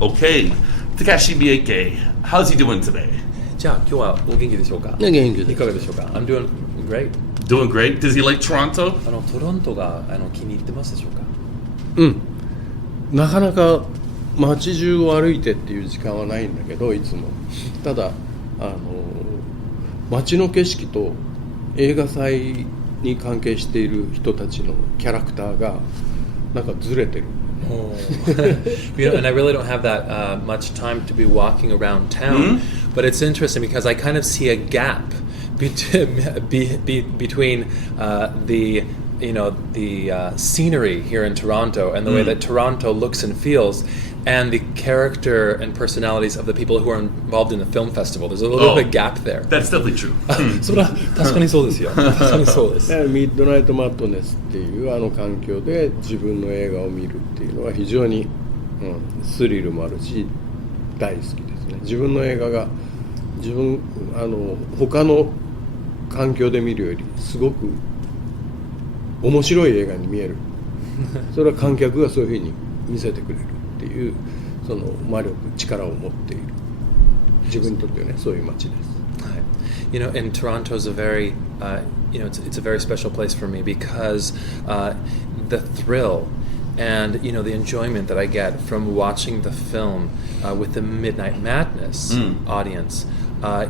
Okay, Takashi Miike, how's he doing today? じゃあ今日はお元気でしょうか？元気です。いかがでしょうか？ I'm doing great. Doing great. Does he like Toronto? トロントが気に入ってますでしょうか？なかなか街中を歩いてっていう時間はないんだけど、いつもただ街の景色と映画祭に関係している人たちのキャラクターがなんかずれてる。And I really don't have that much time to be walking around town, but it's interesting because I kind of see a gap between the scenery here in Toronto and the way that Toronto looks and feels, and the character and personalities of the people who are involved in the film festival. There's a little bit of a gap there. That's definitely true. それは確かにそうですよ。確かにそうです。ミッドナイトマッドネスっていう環境で自分の映画を見るっていうのは非常に、スリルもあるし大好きですね。自分の映画が他の環境で見るよりすごく面白い映画に見える。それは観客がそういうふうに見せてくれるっていうその魔力、力を持っている。自分にとってはね、そういう街です。And Toronto is a very, it's a very special place for me because the thrill and the enjoyment that I get from watching the film with the Midnight Madness audience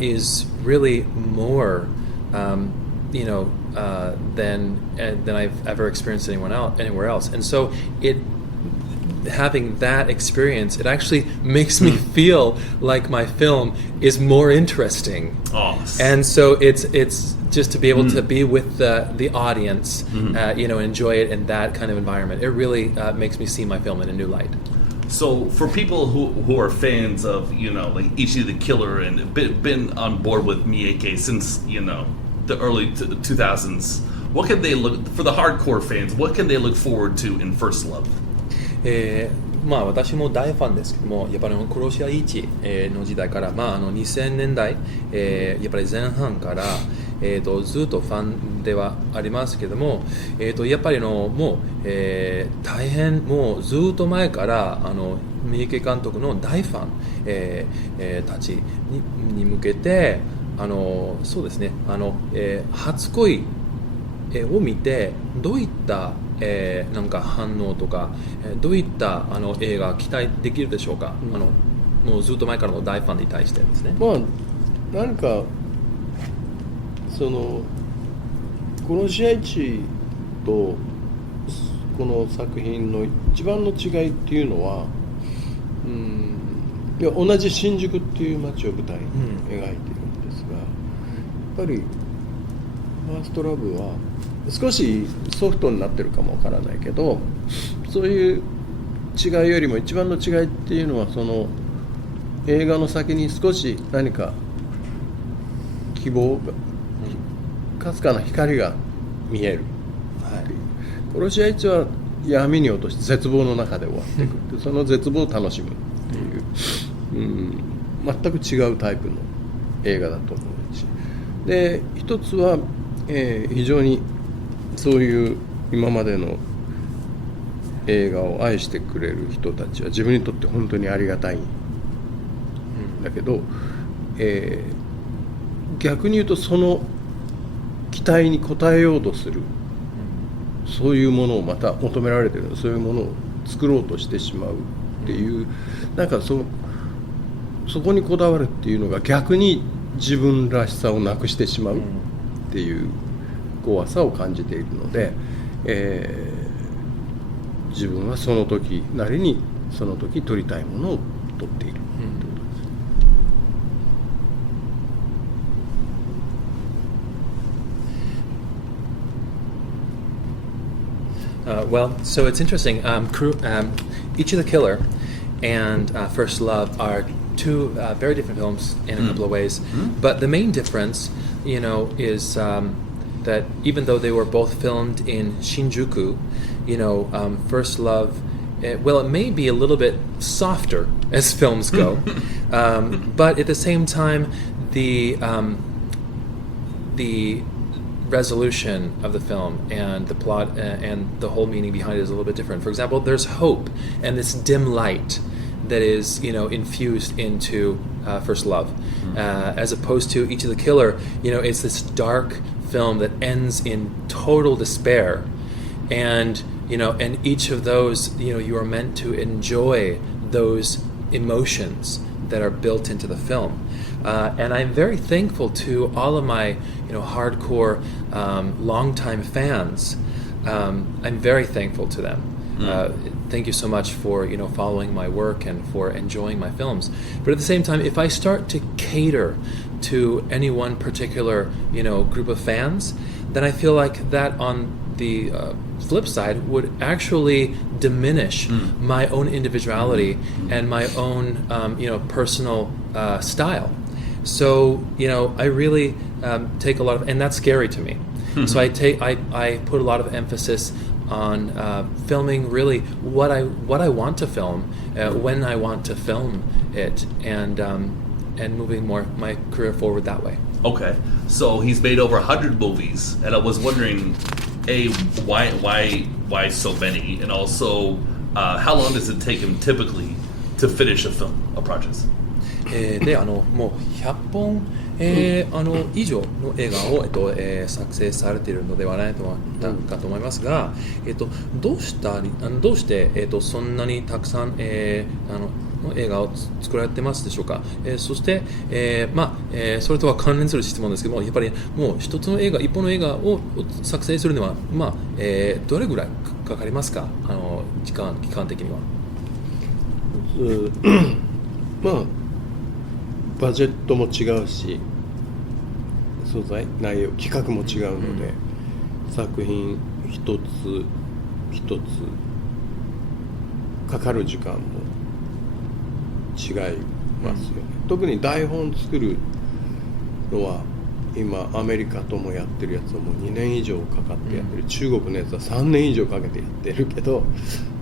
is really more, than I've ever experienced anywhere else. And so having that experience, it actually makes me feel like my film is more interesting. And so it's just to be able to be with the audience, enjoy it in that kind of environment. It really makes me see my film in a new light. So for people who are fans of like Ichi the Killer and been on board with Miike since the early 2000s, what can they look for the hardcore fans? What can they look forward to in First Love? 私も大ファンですけども、やっぱり殺し屋イチの時代から、2000年代、やっぱり前半から、ずっとファンではありますけども、やっぱりもう、大変もうずっと前から三池監督の大ファン、たちに向けてそうですね初恋を見てどういったなんか反応とか、どういった映画期待できるでしょうか？もうずっと前からの大ファンに対してですね。何かその殺し屋市とこの作品の一番の違いっていうのは、同じ新宿っていう街を舞台に描いているんですが、やっぱりファーストラブは少しソフトになってるかもわからないけど、そういう違いよりも一番の違いっていうのはその映画の先に少し何か希望がかすかな光が見えるっていう、殺し屋市は闇に落として絶望の中で終わっていくっていう、その絶望を楽しむっていう、全く違うタイプの映画だと思うし、で一つは、非常にそういう今までの映画を愛してくれる人たちは自分にとって本当にありがたいんだけど、逆に言うとその期待に応えようとする、そういうものをまた求められている、そういうものを作ろうとしてしまうっていう、なんかそこにこだわるっていうのが逆に自分らしさをなくしてしまうっていう怖さを感じているので、自分はその時なりにその時撮りたいものを撮っているということです。Well, so it's interesting. Ichi the Killer and First Love are two very different films in a couple of ways. But the main difference, is that even though they were both filmed in Shinjuku, First Love, it may be a little bit softer as films go, but at the same time, the resolution of the film and the plot and the whole meaning behind it is a little bit different. For example, there's hope and this dim light that is, infused into First Love, as opposed to Ichi the Killer. It's this dark film that ends in total despair, and each of those, you are meant to enjoy those emotions that are built into the film. And I'm very thankful to all of my, hardcore, longtime fans. I'm very thankful to them. Thank you so much for following my work and for enjoying my films. But at the same time, if I start to cater to any one particular group of fans, then I feel like that on the flip side would actually diminish my own individuality and my own personal style. So I really take a lot of, and that's scary to me. So I put a lot of emphasis on filming really what I want to film, when I want to film it, and moving my career forward that way. Okay, so he's made over 100 movies, and I was wondering, why so many, and also how long does it take him typically to finish a project? でもう100本、以上の映画を、作成されているのではないかと思いますが、どうして、そんなにたくさん、の映画を作られてますでしょうか。そして、それとは関連する質問ですけども、やっぱりもう一本の映画を作成するには、どれぐらいかかりますか、期間的には。バジェットも違うし、素材内容企画も違うので、作品一つ一つかかる時間も違いますよね。特に台本作るのは今アメリカともやってるやつはもう2年以上かかってやってる、中国のやつは3年以上かけてやってるけど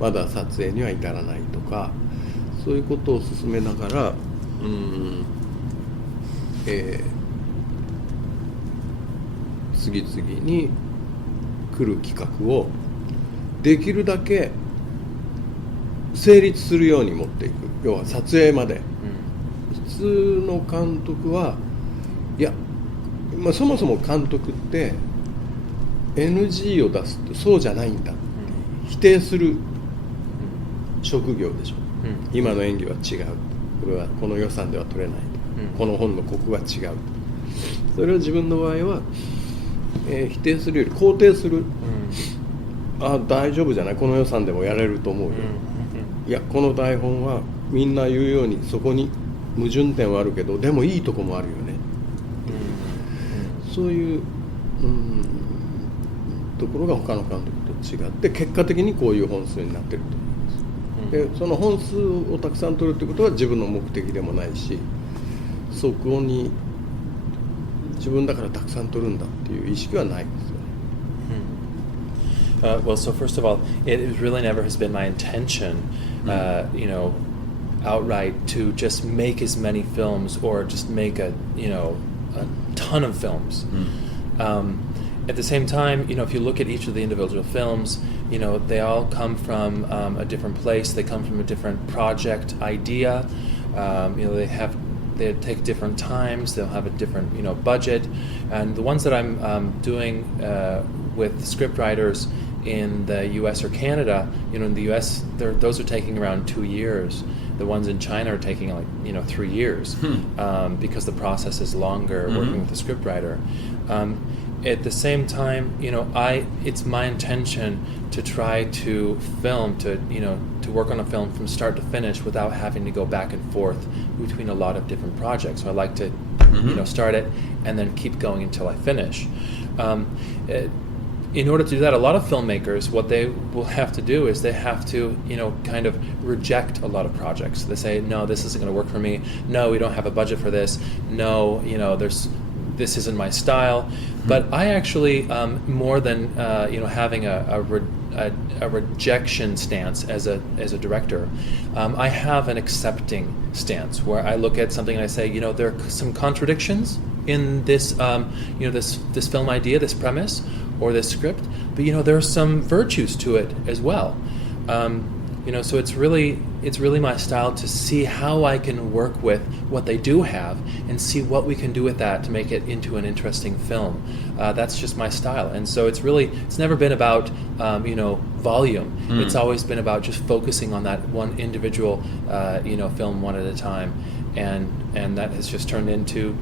まだ撮影には至らないとか、そういうことを進めながら次々に来る企画をできるだけ成立するように持っていく。要は撮影まで、普通の監督はいや、そもそも監督って NG を出すってそうじゃないんだって否定する職業でしょ、今の演技は違う、これはこの予算では撮れない、この本のここが違う、それを自分の場合は、否定するより肯定する、大丈夫じゃない、この予算でもやれると思うよ、いやこの台本はみんな言うようにそこに矛盾点はあるけどでもいいとこもあるよね、そういう、ところが他の監督と違って結果的にこういう本数になってると思います。でその本数をたくさん取るってことは自分の目的でもないし、そこに自分だからたくさん取るんだっていう意識はないですよね。Well, so first of all, it really never has been my intention, outright to just make as many films or just make a ton of films. At the same time, if you look at each of the individual films, they all come from a different place. They come from a different project idea. They take different times. They'll have a different budget. And the ones that I'm doing with scriptwriters in the U.S. or Canada, in the U.S. those are taking around 2 years. The ones in China are taking 3 years because the process is longer working with the scriptwriter. At the same time, it's my intention to try to film, to work on a film from start to finish without having to go back and forth between a lot of different projects. So I like to, start it and then keep going until I finish. In order to do that, a lot of filmmakers, what they will have to do is they have to, kind of reject a lot of projects. They say, no, this isn't going to work for me. No, we don't have a budget for this. No, this isn't my style. But I actually, more than having a rejection stance as a director, I have an accepting stance where I look at something and I say, there are some contradictions in this, this film idea, this premise, or this script, but there are some virtues to it as well. So it's really it's really my style to see how I can work with what they do have and see what we can do with that to make it into an interesting film. That's just my style, and so it's never been about volume. It's always been about just focusing on that one individual film one at a time, and that has just turned into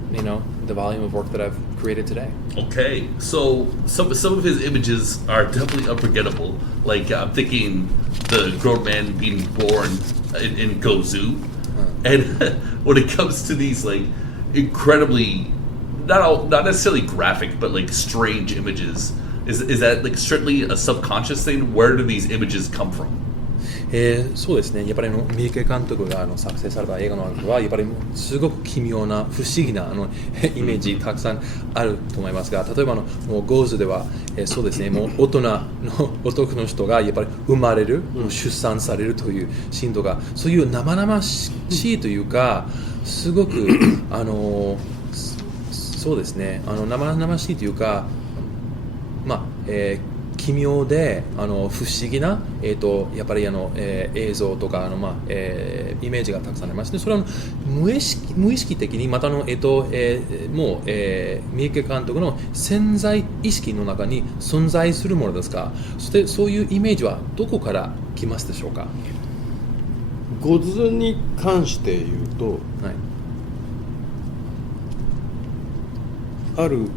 the volume of work that I've created today. Okay, so some of his images are definitely unforgettable. Like I'm thinking the grown man being born in Gozu, and when it comes to these like incredibly not necessarily graphic but like strange images, is that like strictly a subconscious thing? Where do these images come from? そうですね、やっぱり三池監督が作成された映画の中はやっぱりすごく奇妙な不思議なイメージたくさんあると思いますが、例えばもうゴーズでは、そうですね、もう大人の男の人がやっぱり生まれる、出産されるというシーンとか、そういう生々しいというか、すごくそうですね、生々しいというか、奇妙で不思議な、やっぱり映像とかイメージがたくさんありまして、それは無意識的にまたもう、三池監督の潜在意識の中に存在するものですが、そういうイメージはどこから来ますでしょうか？ゴズに関して言うと、ある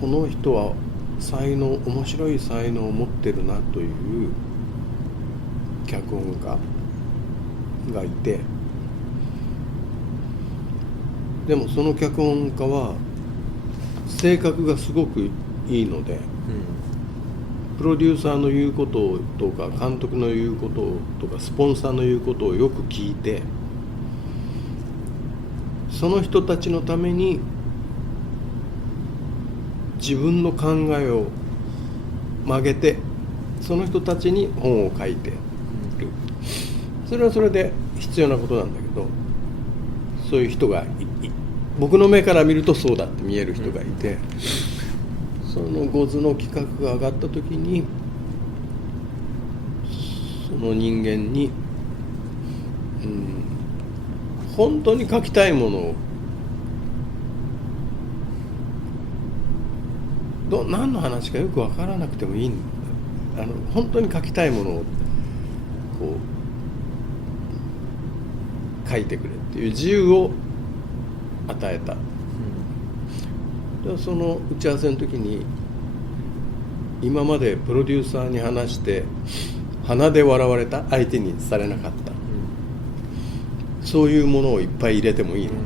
この人は面白い才能を持ってるなという脚本家がいて、でもその脚本家は性格がすごくいいので、プロデューサーの言うこととか監督の言うこととかスポンサーの言うことをよく聞いて、その人たちのために自分の考えを曲げてその人たちに本を書いてる。それはそれで必要なことなんだけど、そういう人が僕の目から見るとそうだって見える人がいて、そのゴズの企画が上がった時にその人間に、本当に書きたいものを何の話かよく分からなくてもいいんだ。本当に書きたいものをこう書いてくれっていう自由を与えた。でその打ち合わせの時に今までプロデューサーに話して鼻で笑われた、相手にされなかった、そういうものをいっぱい入れてもいいのか。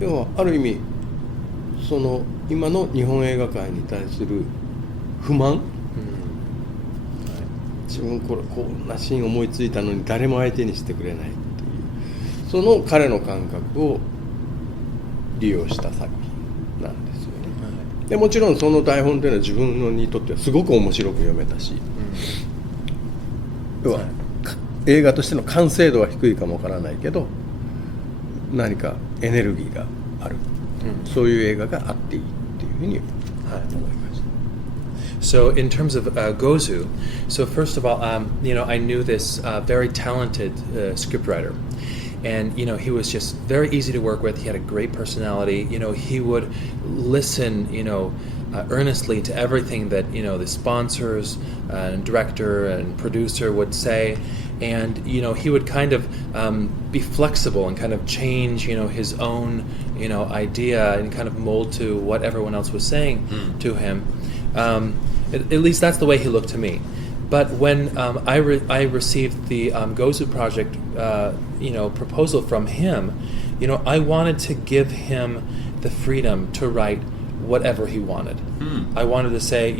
でもある意味その今の日本映画界に対する不満、自分こんなシーン思いついたのに誰も相手にしてくれないっていう、その彼の感覚を利用した作品なんですよね。でもちろんその台本というのは自分にとってはすごく面白く読めたし、要は映画としての完成度は低いかもわからないけど何かエネルギーがある、そういう映画があっていいっていうふうに思いました。So in terms of Gozu, so first of all, I knew this very talented scriptwriter. And, he was just very easy to work with. He had a great personality. He would listen, earnestly to everything that, the sponsors and director and producer would say. And, he would kind of be flexible and kind of change, his own, idea and kind of mold to what everyone else was saying to him. At least that's the way he looked to me. But when I received the Gozu project, proposal from him, I wanted to give him the freedom to write whatever he wanted. I wanted to say, I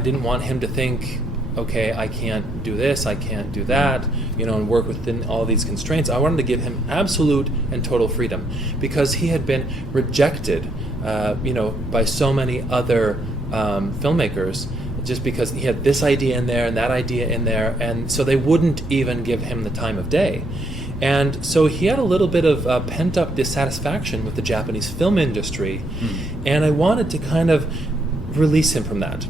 didn't want him to think, okay, I can't do this, I can't do that, and work within all these constraints. I wanted to give him absolute and total freedom because he had been rejected, by so many other filmmakers, just because he had this idea in there and that idea in there, and so they wouldn't even give him the time of day. And so he had a little bit of pent-up dissatisfaction with the Japanese film industry, and I wanted to kind of release him from that.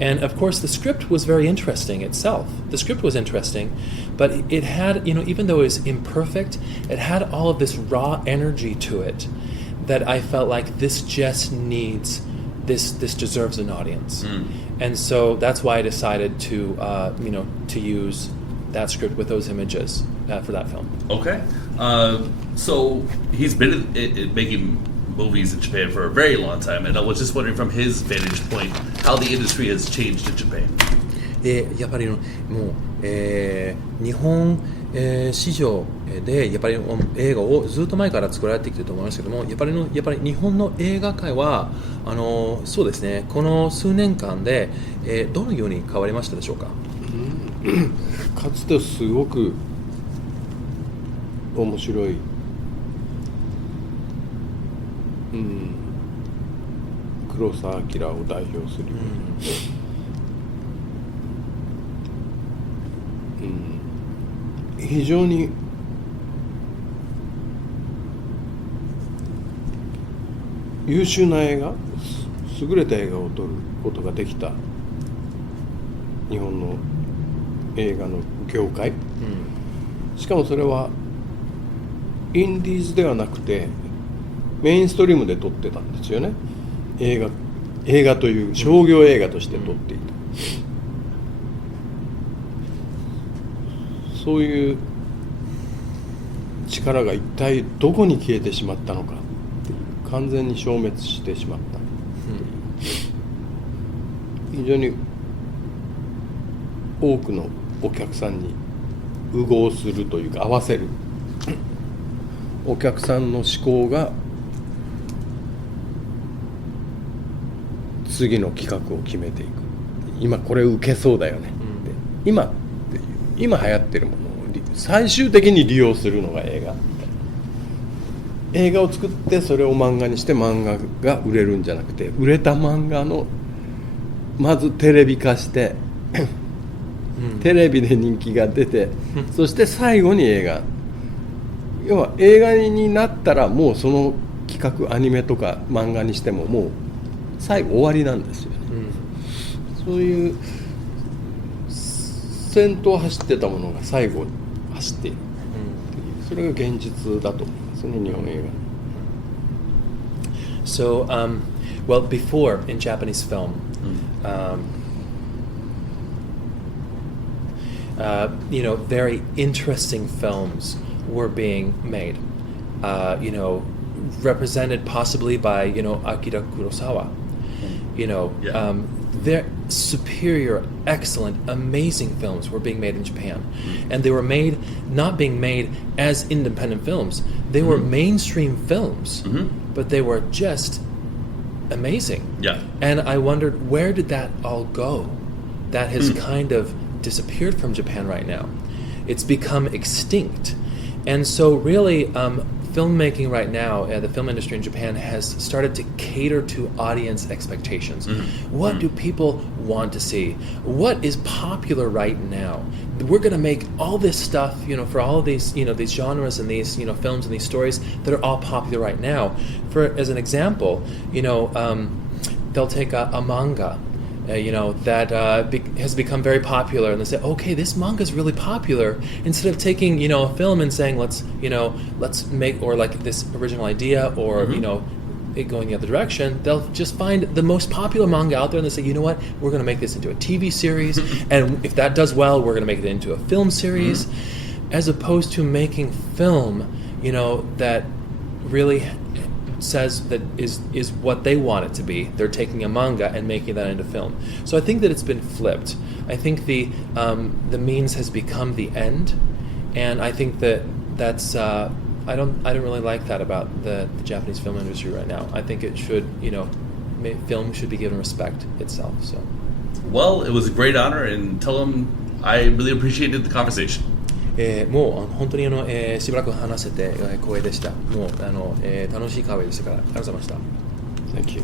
And of course, the script was very interesting itself. The script was interesting, but it had, even though it was imperfect, it had all of this raw energy to it that I felt like this just needs, this deserves an audience. And so that's why I decided to, to use that script with those images for that film. Okay. So he's been making movies in Japan for a very long time, and I was just wondering from his vantage point how the industry has changed in Japan. やっぱりもう、日本、市場でやっぱり映画をずっと前から作られてきてると思いますけども、やっぱり日本の映画界はそうですね、この数年間で、どのように変わりましたでしょうか。かつてすごく面白い、黒澤明を代表する、非常に優秀な映画、優れた映画を撮ることができた日本の映画の業界、しかもそれはインディーズではなくてメインストリームで撮ってたんですよね。映画という商業映画として撮っていた、そういう力が一体どこに消えてしまったのかっていう、完全に消滅してしまった、非常に多くのお客さんに右往するというか合わせるお客さんの思考が次の企画を決めていく。今これ受けそうだよねって、今流行ってるものを最終的に利用するのが映画。映画を作ってそれを漫画にして漫画が売れるんじゃなくて、売れた漫画のまずテレビ化してテレビで人気が出て、そして最後に映画。要は映画になったらもうその企画アニメとか漫画にしてももう最後終わりなんですよね、そういう先頭を走ってたものが最後に走っているっていう、それが現実だと思いますね、日本映画。 So, well, before in Japanese film, very interesting films were being made, represented possibly by, Akira Kurosawa. Their superior, excellent, amazing films were being made in Japan. And they were not being made as independent films. They were mainstream films, but they were just amazing. Yeah. And I wondered, where did that all go? That has kind of disappeared from Japan right now. It's become extinct. And so really, filmmaking right now, the film industry in Japan has started to cater to audience expectations. What do people want to see? What is popular right now? We're going to make all this stuff, for all of these, these genres and these, films and these stories that are all popular right now. As an example, they'll take a manga, that has become very popular, and they say, okay, this manga is really popular. Instead of taking, a film and saying, let's make, or like this original idea, or, it going the other direction, they'll just find the most popular manga out there, and they say, you know what, we're going to make this into a TV series, and if that does well, we're going to make it into a film series, as opposed to making film, that really says that is what they want it to be. They're taking a manga and making that into film. So I think that it's been flipped. I think the means has become the end, and I think that's I don't really like that about the Japanese film industry right now. I think it should, film should be given respect itself. So, well, it was a great honor, and tell them I really appreciated the conversation. もう本当にしばらく話せて光栄でした。もう楽しい会話でしたから、ありがとうございました。 Thank you.